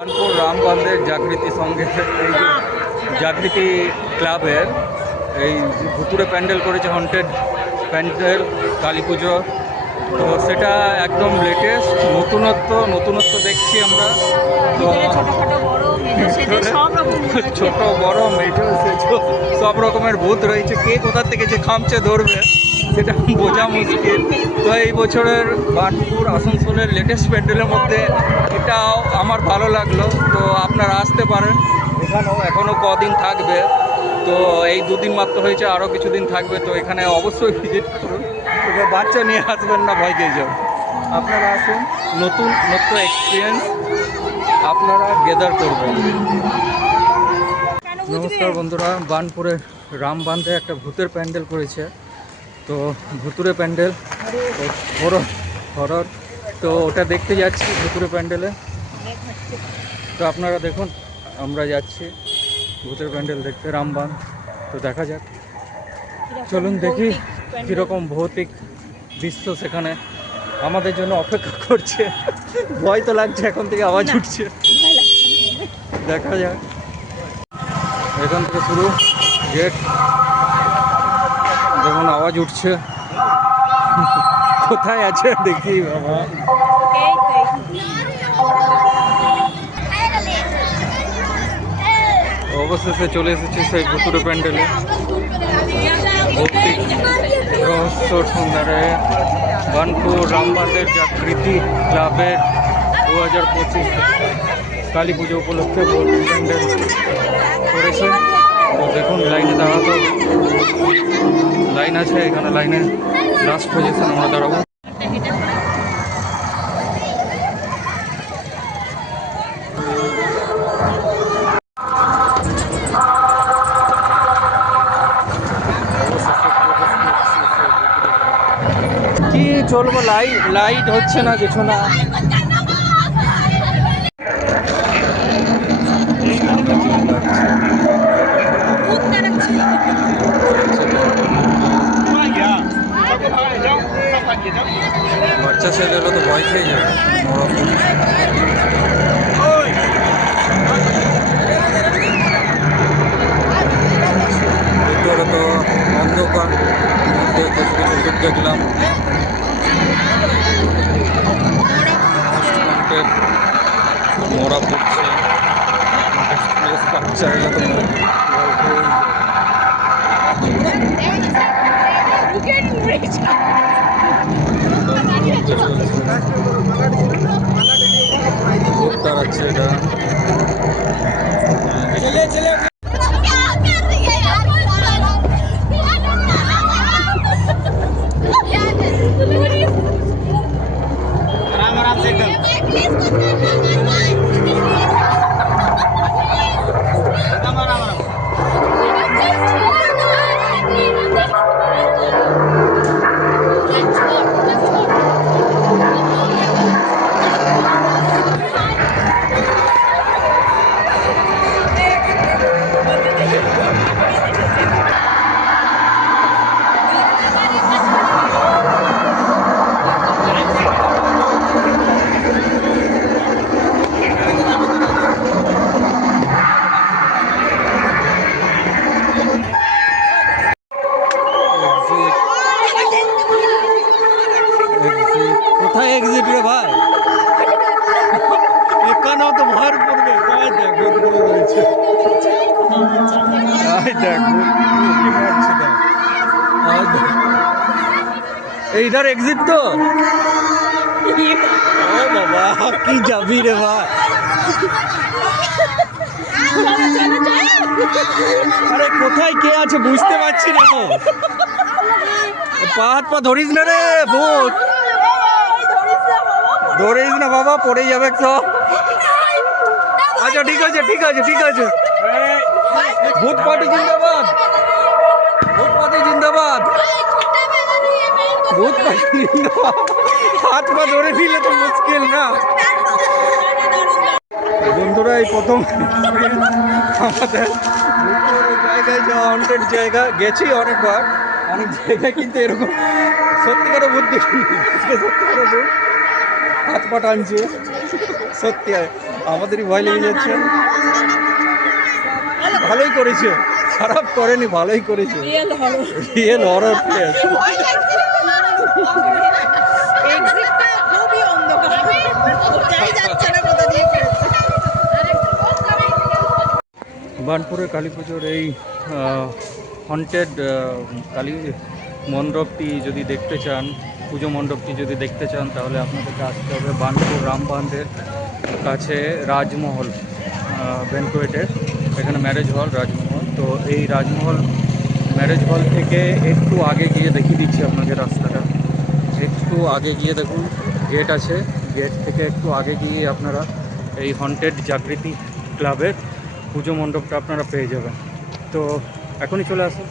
কানপুর রামগঞ্জের জাগৃতি সঙ্গে এই জাগৃতি ক্লাবের এই ভুতুরে প্যান্ডেল করেছে হন্টেড প্যান্ডেল, কালী পুজো। তো সেটা একদম লেটেস্ট নতুনত্ব নতুনত্ব দেখছি আমরা। তো ছোট বড় মেজো সেজো সব রকমের ভূত রয়েছে। কে কোথা থেকে যে খামচে ধরবে সেটা বোঝা মুশকিল। তো এই বছরের বার্নপুর আসানসোলের লেটেস্ট প্যান্ডেলের মধ্যে এটাও আমার ভালো লাগল। তো আপনারা আসতে পারেন। এখানেও এখনও কদিন থাকবে। তো এই দুদিন মাত্র হয়েছে আরও কিছুদিন থাকবে। তো এখানে অবশ্যই ভিজিট করুন। তবে বাচ্চা নিয়ে আসবেন না ভয় পেয়ে যাবেন। আপনারা আসুন নতুন নতুন এক্সপিরিয়েন্স আপনারা গেদার করবেন। নমস্কার বন্ধুরা বানপুরে রামবান্ধে একটা ভূতের প্যান্ডেল করেছে। তো ভুতুরে প্যান্ডেল হরর হরর তো ওটা দেখতে যাচ্ছি ভুতুরে প্যান্ডেলে। তো আপনারা দেখুন আমরা যাচ্ছি ভূতের প্যান্ডেল দেখতে রামবান তো দেখা যাক। চলুন দেখি কীরকম ভৌতিক দৃশ্য সেখানে। আমাদের জন্য অপেক্ষা করছে। ভয় তো লাগছে এখন থেকে আওয়াজ উঠছে। দেখা যাক। এখান থেকে শুরু। গেট। যখন আওয়াজ উঠছে। কোথায় আছে দেখি বাবা। অবশেষে চলে এসেছি সেই ভুতুরে প্যান্ডেলে। ভৌতিক রহস্য সুন্দরে বানপুর রামবাদের জাগৃতি ক্লাবের দু হাজার পঁচিশ কালী পুজো উপলক্ষে প্যান্ডেল করেছে তো দেখুন, লাইনে দাঁড়াতে। লাইন আছে, এখানে লাইনে লাস্ট পজিশন আমরা দাঁড়াবো লাইট হচ্ছে না কিছু না। বাচ্চা ছেলে তো ভয় খেয়ে যাবে। বাচ্চা এলে তো ভয় খেয়ে বুকের মরেছে। খুব তাড়াচ্ছে এটা কোথায় এক্সিট রে ভাই? এখানেও তো ভর পড়বে। তাই দেখ ভূতগুলো রয়েছে তাই দেখ ভূত কি মারছে দেখ তাই দেখ। এই ইধার এক্সিট তো। ও বাবা, কি যাবি রে ভাই? আরে, কোথায় কে আছে বুঝতে পারছি না তো। পা হাত পা ধরিস না রে, ভূত। ধরিস না বাবা, পড়ে যাবে তো। আচ্ছা ঠিক আছে ঠিক আছে ঠিক আছে। ভূত পার্টি জিন্দাবাদ। ভূত পার্টি জিন্দাবাদ। ভূত পার্টি জিন্দাবাদ। হাত পা ধরে দিলে তো মুশকিল না। বন্ধুরা, এই প্রথম আমাদের জায়গায় হন্টেড জায়গা। গেছি অনেকবার। অনেক জায়গায় কিন্তু এরকম দেখিনি আজকে সত্যিকারের ভূত। হাত পা টানছে সত্যি, আমাদেরই ভয় লেগে যাচ্ছে। ভালোই করেছে। খারাপ করেনি, ভালোই করেছে। রিয়েল হরর বার্নপুরের কালী পুজোর এই হন্টেড কালী মণ্ডপটি যদি দেখতে চান পুজো মণ্ডপটি যদি দেখতে চান, তাহলে আপনাদেরকে আসতে হবে বার্নপুর রামবান্ধের কাছে রাজমহল ব্যানকোয়েটের এখানে ম্যারেজ হল রাজমহল। তো এই রাজমহল ম্যারেজ হল থেকে একটু আগে গিয়ে দেখিয়ে দিচ্ছি আপনাদের রাস্তাটা। একটু আগে গিয়ে দেখুন গেট আছে। গেট থেকে একটু আগে গিয়ে আপনারা এই হন্টেড জাগৃতি ক্লাবের পুজো মণ্ডপটা আপনারা পেয়ে যাবেন। তো এখনই চলে আসুন।